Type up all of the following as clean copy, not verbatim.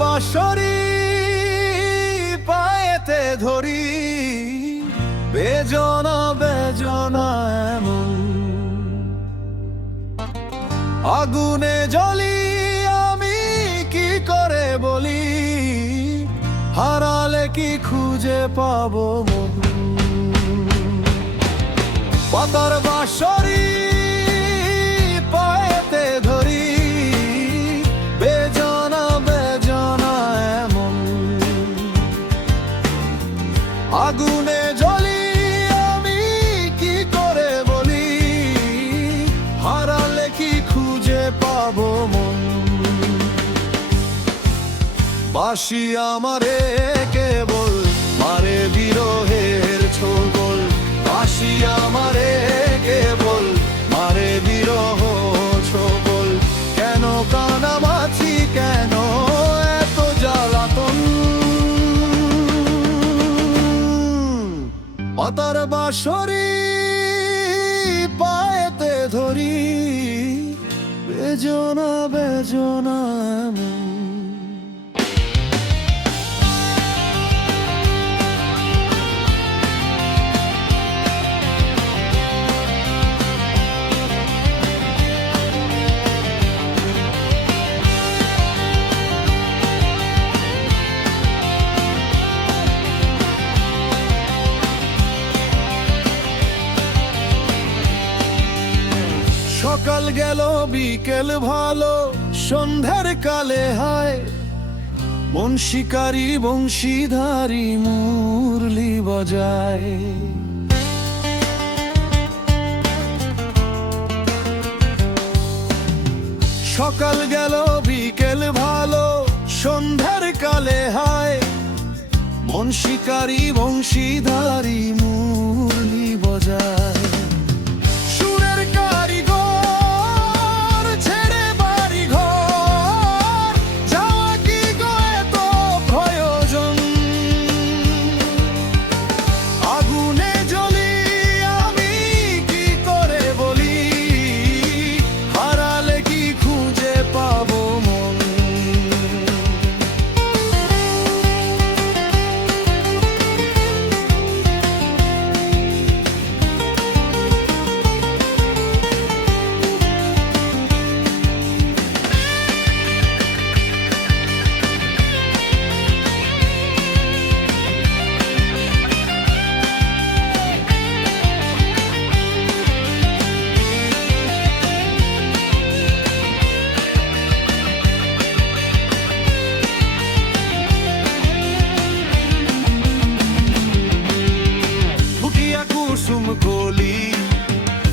বাঁশরি পায়েতে ধরি, বেজনা বেজনা এমন আগুনে জ্বলি, আমি কি করে বলি, হারালে কি খুঁজে পাবো মন। পাতার বাঁশরি পায়েতে ধরি, বেজনা বেজনা এমন আগুনে জ্বলি, আমি কি করে বলি, হারালে কি খুঁজে পাবো মন। বাঁশি আমারে কেবল মারে বিরহের ছোবল, বাঁশি আমারে কেবল মারে বিরহ ছোবল। কেন কানামাছি, কেন এত জ্বালাতন, পাতার বাঁশরি পায়েতে ধরি, বেজনা বেজনা এমন। সকাল গেল বিকেল ভালো, সন্ধ্যার কালে হায়, মন শিকারি বংশীধারী মুরলি বাজায়। সকাল গেল বিকেল ভালো, সন্ধ্যার কালে হায়, মন শিকারি বংশীধারী মুরলি বাজায়।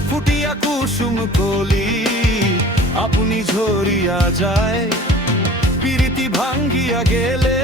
ফুটিয়া কুসুম কলি, আপনি ঝরিয়া যায়, প্রীতি ভাঙ্গিয়া গেলে